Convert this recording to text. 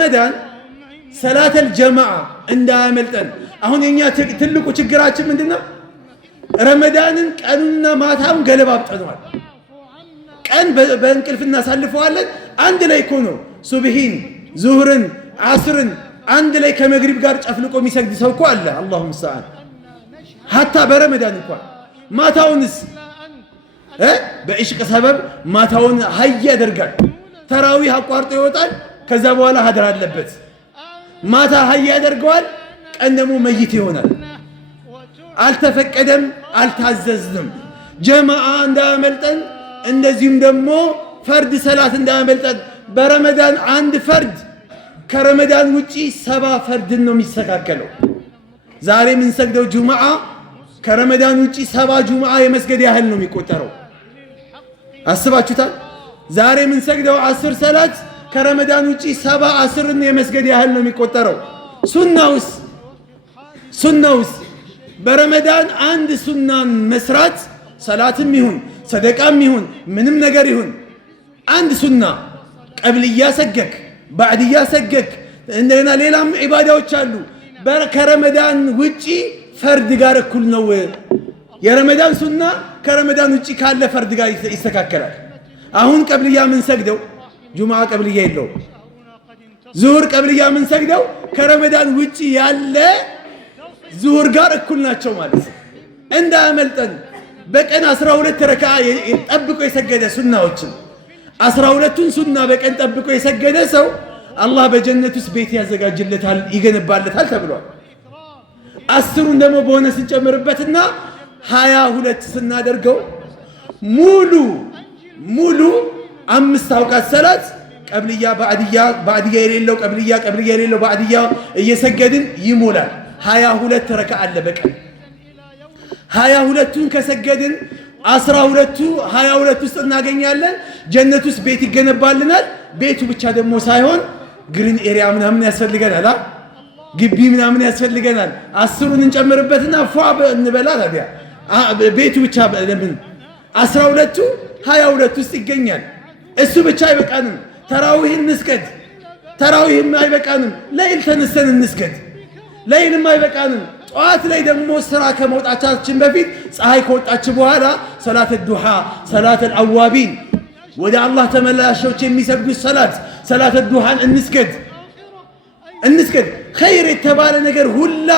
በረመዳን ሰላተል ጀማዓ እንዳያመልጠን። አሁን የኛ ትልቁ ችግራችን ምንድነው? ረመዳንን ቀኑና ማታውን ገለባብጠነዋል። ቀን በእንቅልፍ እናሳልፈዋለን። አንድ ላይ እኮ ነው ሱብሂን፣ ዙህርን፣ ዓስርን አንድ ላይ ከመግሪብ ጋር ጨፍልቆ የሚሰግድ ሰው እኮ አለ። አላሁ ሙስተዓን። ሀታ በረመዳን እንኳን ማታውንስ በኢሽቅ ሰበብ ማታውን ሀይ ያደርጋል። ተራዊህ አቋርጦ ይወጣል። ከዛ በኋላ ሀድር አለበት። ማታ ሀይ ያደርገዋል። ቀን ደግሞ መይት ይሆናል። አልተፈቀደም፣ አልታዘዝንም። ጀማዓ እንዳያመልጠን፣ እንደዚሁም ደግሞ ፈርድ ሰላት እንዳያመልጠን። በረመዳን አንድ ፈርድ ከረመዳን ውጪ 70 ፈርድን ነው የሚስተካከለው። ዛሬ የምንሰግደው ጁምዓ ከረመዳን ውጪ 70 ጁምዓ የመስገድ ያህል ነው የሚቆጠረው። አስባችሁታል? ዛሬ የምንሰግደው 10 ሰላት ከረመዳን ውጪ 70 10ን የመስገድ ያህል ነው የሚቆጠረው። ሱናውስ በረመዳን አንድ ሱናን መስራት ሰላትም ይሁን ሰደቃም ይሁን ምንም ነገር ይሁን አንድ ሱና ቀብልያ ሰገክ፣ ባዕድያ ሰገክ፣ እንደገና ሌላም ዒባዳዎች አሉ። ከረመዳን ውጪ ፈርድ ጋር እኩል ነው። የረመዳን ሱና ከረመዳን ውጪ ካለ ፈርድ ጋር ይስተካከላል። አሁን ቀብልያ ምን ሰግደው ጁምዓ ቀብልያ የለውም። ዙሁር ቀብልያ ምን ሰግደው ከረመዳን ውጪ ያለ ዙሁር ጋር እኩል ናቸው ማለት ነው። እንዳያመልጠን በቀን 12 ረካዓ ጠብቆ የሰገደ ሱናዎችን 12ቱን ሱና በቀን ጠብቆ የሰገደ ሰው አላህ በጀነት ውስጥ ቤት ያዘጋጅለታል፣ ይገነባለታል ተብሏል። 10ሩን ደግሞ ቦነስ እንጨምርበትና 22 ስናደርገው ሙሉ 5 አውቃት ሰላት ቀብልያ ባዕድያ የሌለው ቀብልያ የሌለው ባዕድያ እየሰገድን ይሞላል። 22 ረካዓ አለ በቀን 22ቱን ከሰገድን 22 ውስጥ እናገኛለን። ጀነት ውስጥ ቤት ይገነባልናል። ቤቱ ብቻ ደግሞ ሳይሆን ግሪን ኤሪያ ምናምን ያስፈልገናል፣ ግቢ ምናምን ያስፈልገናል። 10ሩን እንጨምርበትና ፏ እንበላ። ታዲያ ቤቱ ብቻ ለምን 12ቱ 22 ውስጥ ይገኛል። እሱ ብቻ አይበቃንም። ተራዊህ እንስገድ። ተራዊህም አይበቃንም። ለይል ተነስተን እንስገድ። ለይልም አይበቃንም። ጠዋት ላይ ደግሞ ስራ ከመውጣታችን በፊት ፀሐይ ከወጣች በኋላ ሰላት ዱሃ፣ ሰላት አልአዋቢን ወደ አላህ ተመላሾች የሚሰግዱት ሰላት ዱሃን እንስገድ። ኸይር የተባለ ነገር ሁላ